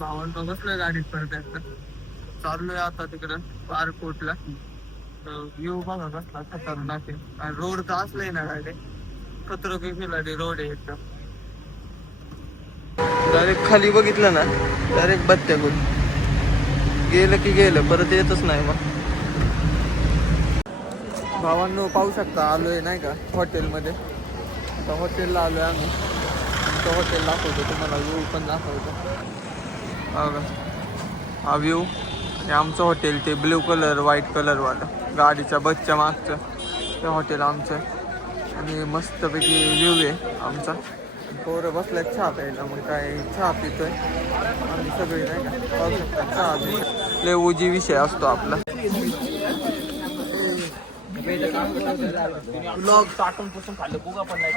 भावांना बसलोय गाडीत परत एकदा. चाललोय आता तिकडं पारकोटला. व्ह्यू बघा कसला खतरनाक आहे. आणि रोड तर असलाय ना डायरेक्ट खतरो की खिलाडी रोड आहे एकदम. डायरेक्ट खाली बघितलं ना डायरेक्ट बत्त्या गुल गेलं की गेलं परत येतच नाही. मग भावांनो पाहू शकता आलोय नाही का हॉटेलमध्ये. आता हॉटेलला आलोय आम्ही. तो हॉटेल दाखवतो तुम्हाला, व्ह्यू पण दाखवतो बघा हा व्ह्यू. आणि आमचं हॉटेल ते ब्ल्यू कलर व्हाईट कलरवालं गाडीच्या बसच्या मागचं ते हॉटेल आमचं. आणि मस्तपैकी व्ह्यू आहे आमचा. पोरं बसल्यात चहा प्यायला. मग काय चहा पितोय आम्ही सगळे नाही का. पाहू शकता चहा पितो. लय उजी विषय असतो आपला. ब्लॉग टाकून पुसून खाल्लं बुगा पण नाही.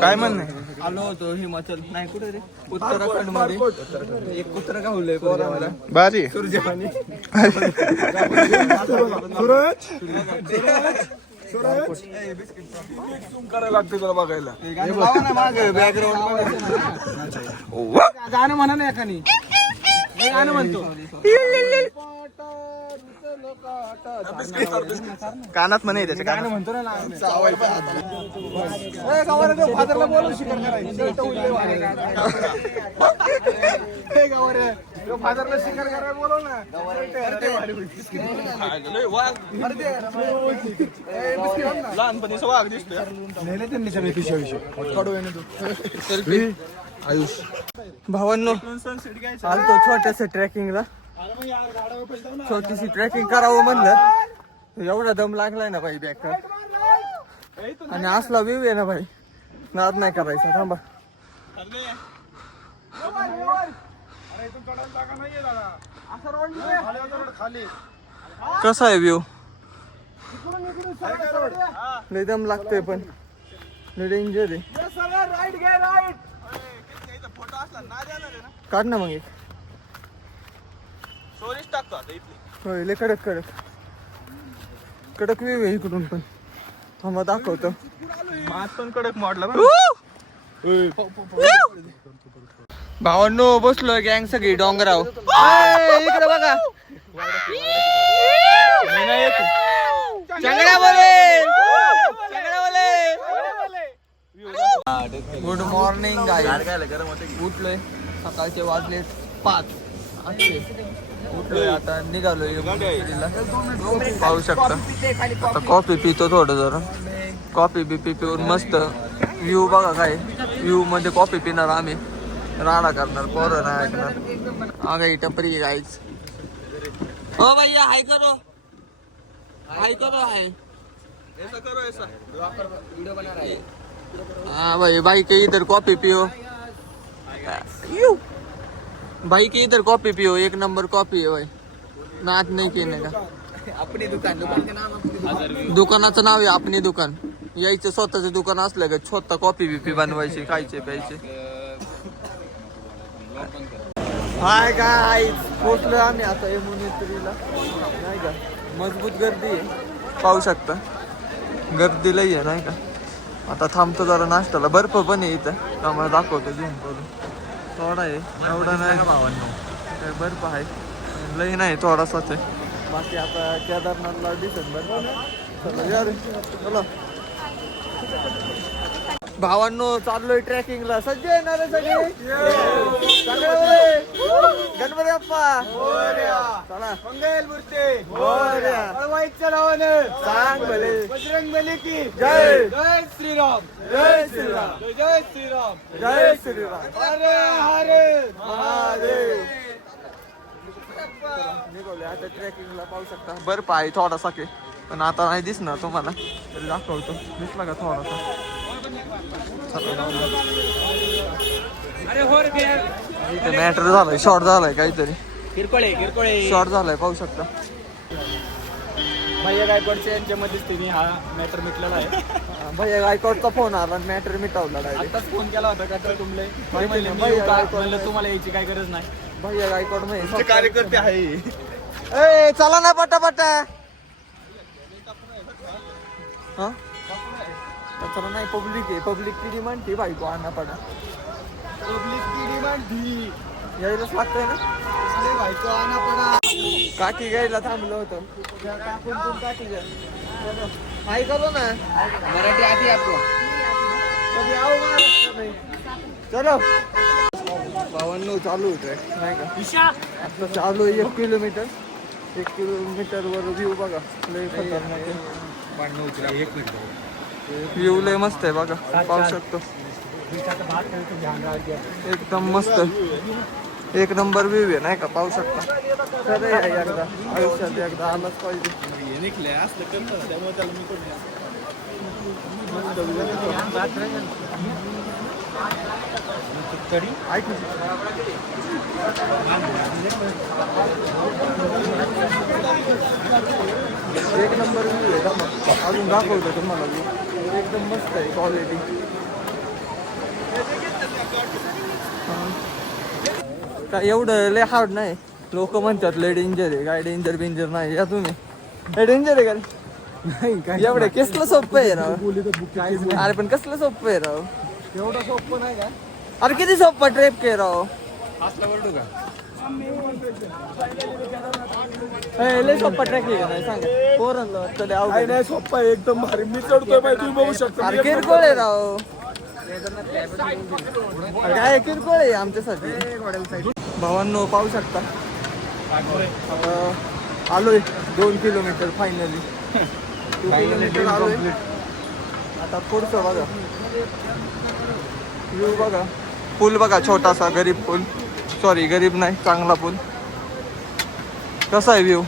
काय म्हणणं आलो होतो हिमाचल नाही कुठे रे उत्तराखंड मध्ये. एक कुत्र गावलंय पोराला भारी सूर्यवानी. करायला लागते तुला बघायला. मागे बॅकग्राऊंड गाणं म्हणा ना एकानी गाणं म्हणतो. कानात म्हणे त्याच्या गाणं म्हणतो ना फादरला बोलून शिकार करायचं. फादरला शिकार करायला बोलव ना. लहानपणीचा वाघ दिसतोय. त्यांनी सगळे पिशा आयुष भावांनो आलतो छोट्याशा ट्रेकिंगला. छोटीशी ट्रेकिंग करावं म्हणलं एवढा दम लागलाय ना भाई बॅकअप. आणि असला व्ह्यू आहे ना भाई नाद नाही करायचा. थांबा कसा आहे व्ह्यू. लय दम लागतोय पण लय डेंजर आहे. काढ ना मग एक. होय लय कडक कडक कडक व्ह्यू आहे इकडून पण. थांबा दाखवतो. मात पण कडक मोडला. भावांनो बसलोय गँग सगळी डोंगराव. इकडे बघा चंगड्या बोले गुड मॉर्निंग उठलोय. सकाळचे वाजले 5. उठलोय आता निघालोय. पाहू शकता आता कॉफी पितो थोडं जरा. कॉफी बिपी पिऊन मस्त व्ह्यू बघा काय. व्ह्यू मध्ये कॉफी पिणार आम्ही. राडा करणार पोरं नाही ऐकणार. आगाई टपरी गाईच. ओ भैया हाय करो हाय करो हाय. हाँ भाई भाई के इधर कॉफी पियो. भाई के इधर कॉफी पियो. एक नंबर कॉफी है भाई. नाच नहीं पीने का. अपनी दुकान के नाम दुकानाचं नाव आहे आपली दुकान. यायचं स्वतःचं दुकान असलं का स्वतः कॉफी बिपी बनवायची खायचे प्यायचे. हाय गाईज पोचलो आम्ही आता यमुनेत्रीला नाही का. मजबूत गर्दी आहे पाहू शकता. गर्दी लई आहे नाही का. आता थांबतो जरा नाश्त्याला. बर्फ पण आहे इथं त्यामुळे दाखवतो घेऊन करून. थोडा आहे एवढा नाही भावांनो. बर्फ आहे लई नाही थोडासाच आहे. बाकी आता केदारनाथला डिसेंबर. चला या रे चला भावांनो चाललोय ट्रेकिंगला. सज्ज येणार सगळे गणपती बाप्पा चला. मंगल मूर्ती वाईटच्या नावानं सांग भले. बजरंग बली की जय. जय श्रीराम जय श्रीराम जय श्रीराम जय श्रीराम हरे हरे महादेव. निघालोय आता ट्रेकिंगला. पाहू शकता बर्फ आहे थोडासा के पण आता नाही दिसणार तुम्हाला तरी दाखवतो. दिसला का थोडासा. मॅटर झालाय शॉर्ट झालाय काहीतरी. शॉर्ट झालाय पाहू शकता. भैया गायकवाडच्या यांच्यामध्येच तुम्ही हा मॅटर मिटलेला आहे. भैया गायकवाडचा फोन आला मॅटर मिटवला डायरेक्ट. आताच फोन केला होता का तर तुमले म्हणलं तुम्हाला यायची काय गरज नाही. भैया गायकवाड म्हणजे कार्यकर्ते आहे. ए चला ना पटापटा. हा चला नाही पब्लिक आहे. पब्लिकची डिमांड ती बायको आणा पडा. यायलाच लागतंय ना. काठी घ्यायला थांबलो होतो. काठी घ्या. हाय करो ना. मराठी आती आपको. कधी आओ महाराष्ट्रामध्ये. चलो 52 चालू होतंय नाही का. आता चालू आहे 1 किलोमीटर. 1 किलोमीटर वर व्ह्यू बघा लय खतरनाक आहे. व्ह्यू लय मस्त आहे बघा पाहू शकतो. एकदम मस्त एक नंबर व्ह्यू आहे नाही का पाहू शकता. खरं आहे एकदा आयुष्यात एकदा आलाच पाहिजे. ऐक एक नंबर व्ह्यू आहे का अजून दाखवतो तुम्हाला व्ह्यू एकदम मस्त आहे क्वालिटी. काय एवढं लय हार्ड नाही. लोक म्हणतात लय डेंजर आहे. काय डेंजर बिंजर नाही. या तुम्ही लय डेंजर आहे का नाही. एवढं कसलं सोपं आहे राव. अरे पण कसलं सोपं आहे राव. एवढं सोपं नाही का? अरे किती सोपं ट्रेप के राव. लय सोपा ट्रॅक आहे का नाही सांगा. पोरांना वाटतं लय अवघड आहे. नाही सोपं आहे एकदम भारी. मी चढतोय बाई तुम्ही बघू शकता. अरे किरकोळ आहे राव. अरे काय किरकोळ आहे आमच्यासाठी. भावांनो पाहू शकता आलोय 2 किलोमीटर फायनली. 2 किलोमीटर आलोय. आता पुढचं बघा व्ह्यू बघा. पूल बघा छोटासा गरीब पूल. सॉरी गरीब नाही चांगला पूल. कसा आहे व्ह्यू.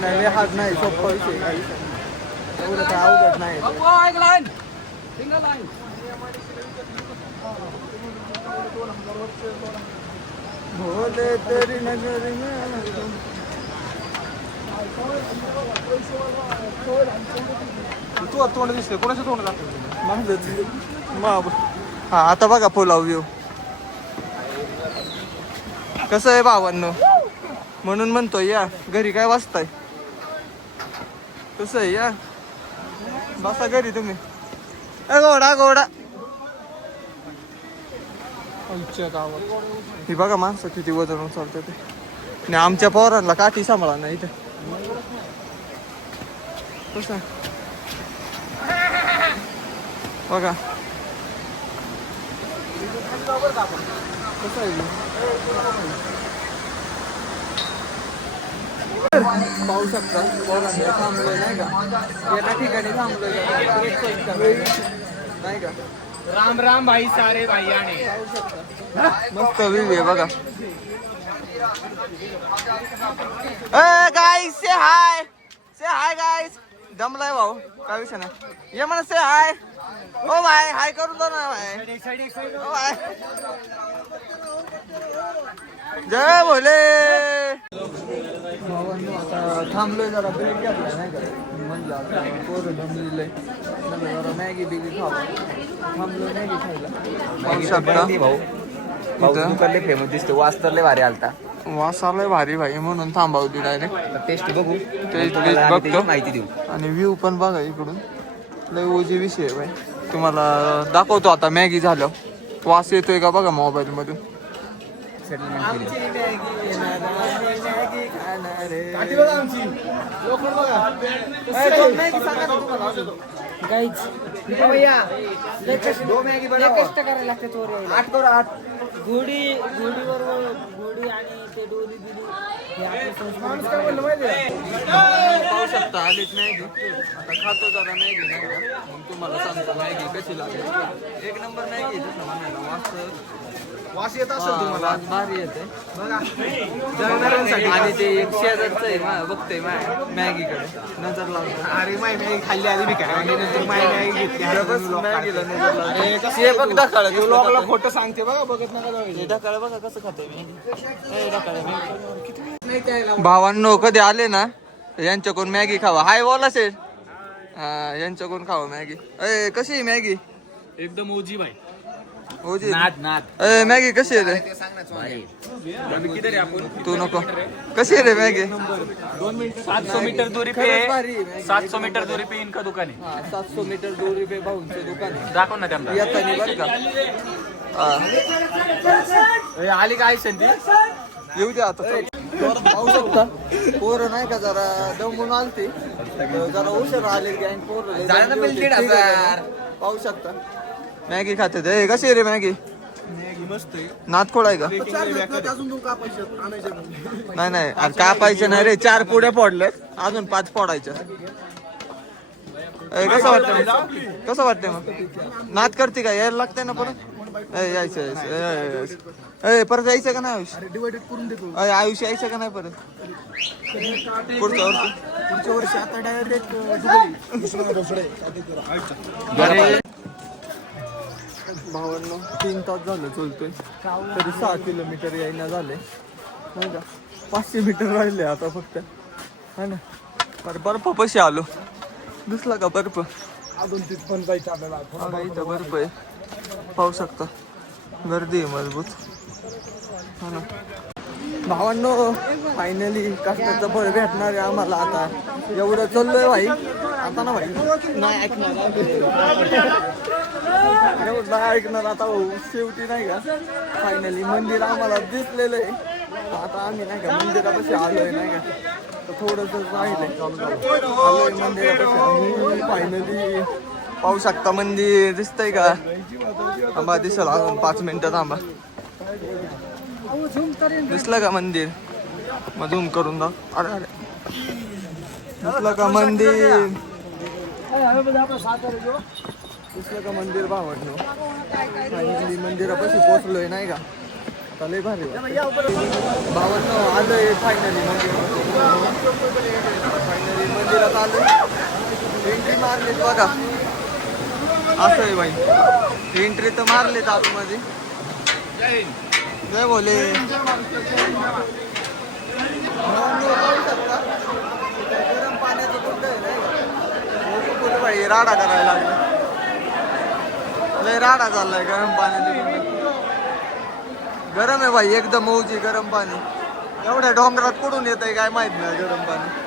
नाही हात नाही सोप्पा विषय काही एवढं काय अवघड नाही. भोले तरी नगर तू तोंड दिसतंय. कोणाचं तोंड दाखवलं? हा आता बघा पुलाव व्ह्यू कसं आहे भावांनो. म्हणून म्हणतोय या घरी काय वाचताय. कसं आहे या बसा घरी तुम्ही. घोडा घोडा ही बघा माणसं किती वजन उचलते ते. आणि आमच्या पोरांना काठी सांभाळा ना इथे. कसं बघा कसं आहे पाहू शकता. पोरांना थांबलोय नाही का. एका ठिकाणी थांबलोय नाही का. राम राम भाई सारे भाईयाने. मस्त व्ह्यू आहे बघा. गाईस से हाय गाईस. दमलाय भाऊ काय विषय नाही. ये म्हणा से हाय. ओ भाई हाय करून दो ना भाई. ओ भाई जय भोले. आता थांबलोय जरा ब्रेक घेतलाय नाही का. म्हणलं आता पोरं दमलेले जरा मॅगी बिगी खावा. थांबलो मॅगी खायला. पाहू शकता भाऊ फेमस दिसतो. वास तर लय भारी आलता. वास आलाय भारी भाई म्हणून थांबावती डायरेक्ट. टेस्ट बघू. टेस्ट बघतो माहिती देऊ. आणि व्ह्यू पण बघा इकडून लय ओजी विषय आहे भाई. तुम्हाला दाखवतो आता मॅगी झालं. वास येतोय का बघा मोबाईल मधून. घोडी आणि ते डोली दिली पाहू शकता आलीच मॅगी. आता खातो जरा मॅगी नाही का. मग तुम्हाला सांगतो मॅगी कशी लागेल. एक नंबर मॅगी तसं म्हणायला. वास येत असेल तुम्हाला. वास भारी येते आणि ते एक शेजारचं आहे बघतोय मॅगीकडे नजर लावतो. अरे माय मॅगी खाल्ली आधी मी काय नंतर माय मॅगी घेतली. मॅगीला नजर लावतो. हे बघ ढकाळ. लोकांना खोटं सांगते बघा. बघत नका जाऊ. ढकाळ बघा कसं खातोय मॅगी. भावांनो कधी आले ना यांच्याकडून मॅगी खावा. हाय बोला सेठ. हा यांच्याकडून खावा मॅगी. कशी मॅगी. एकदम ओजी भाई. ओजी नाद नाद ए मॅगी कशी आहे रे अभी किधर है आपण तू नको कशी आहे रे मॅगी 700 मीटर दूरी पे खरंच भारी आहे मॅगी. 700 मीटर दूरी पे इनका दुकान है हा 700 मीटर दूरी पे भाऊंचं दुकान आहे दाखव ना त्यांना येतानी बरं का हा ए, आली काय ती येऊ दे आता चल. पाहू शकता पोरं नाही का जरा दमून आलते जरा उशीर आले की आणि पोरं लय दमले होते. ठीक आहे का? पाहू शकता मॅगी खाते ते कशी आहे रे मॅगी मस्त आहे नातखोळ आहे का अजून तू का पैसे आणायचे नाही नाही अरे कापायचं नाही रे 4 पुढे फोडल्यात अजून 5 फोडायच्या कसं वाटतं कसं वाटतंय मग नात करते का यायला लागतंय ना परत यायचं यायचं परत यायचं का नाही आयुष्य डिवायडेड करून देतो आयुष्य यायचं का नाही परत पुढच्या वर्षी पुढच्या वर्षी आता डायरेक्ट दुबई भावांनो 3 तास झालं चलतोय तरी 6 किलोमीटर यायला झाले नाही का 500 मीटर राहिले आता फक्त है ना बर्फ पशी आलो दिसला का बर्फ अजून तिथपर्यंत जायचं आपल्याला बघा इथं बर्फ आहे पाहू शकता गर्दी आहे मजबूत हा ना भावांनो फायनली कष्टाचं फळ भेटणार आहे आम्हाला आता एवढं चाललोय भाई आता ना भाई नाही ऐकणार एवढं नाही ऐकणार आता भाऊ शेवटी नाही का फायनली मंदिर आम्हाला दिसलेलं आहे आता आम्ही नाही का मंदिरापाशी आलोय नाही का तर थोडंसं राहिलंय आलोय मंदिरापाशी फायनली पाहू शकता मंदिर दिसतंय का थांबा दिसल अजून 5 मिनिटं थांबा दिसलं का मंदिर मग झूम करून दाव अरे अरे दिसलं का मंदिर दिसलं का मंदिर भावडलो फायनली मंदिरापाशी पोहोचलोय नाही का लय भारी भावडलो आलोय फायनली फायनली मंदिरात आलोय एंट्री मारलीत बघा असं आहे बाई एंट्री तर मारलीत आतमध्ये जय बोले गरम पाण्याचं कुंड आहे नाही का भाई राडा करायला लागला लय राडा चाललाय गरम पाण्याचं कुंड गरम आहे भाई एकदम मौजी गरम पाणी एवढ्या डोंगरात कुठून येत आहे काय माहित नाही गरम पाणी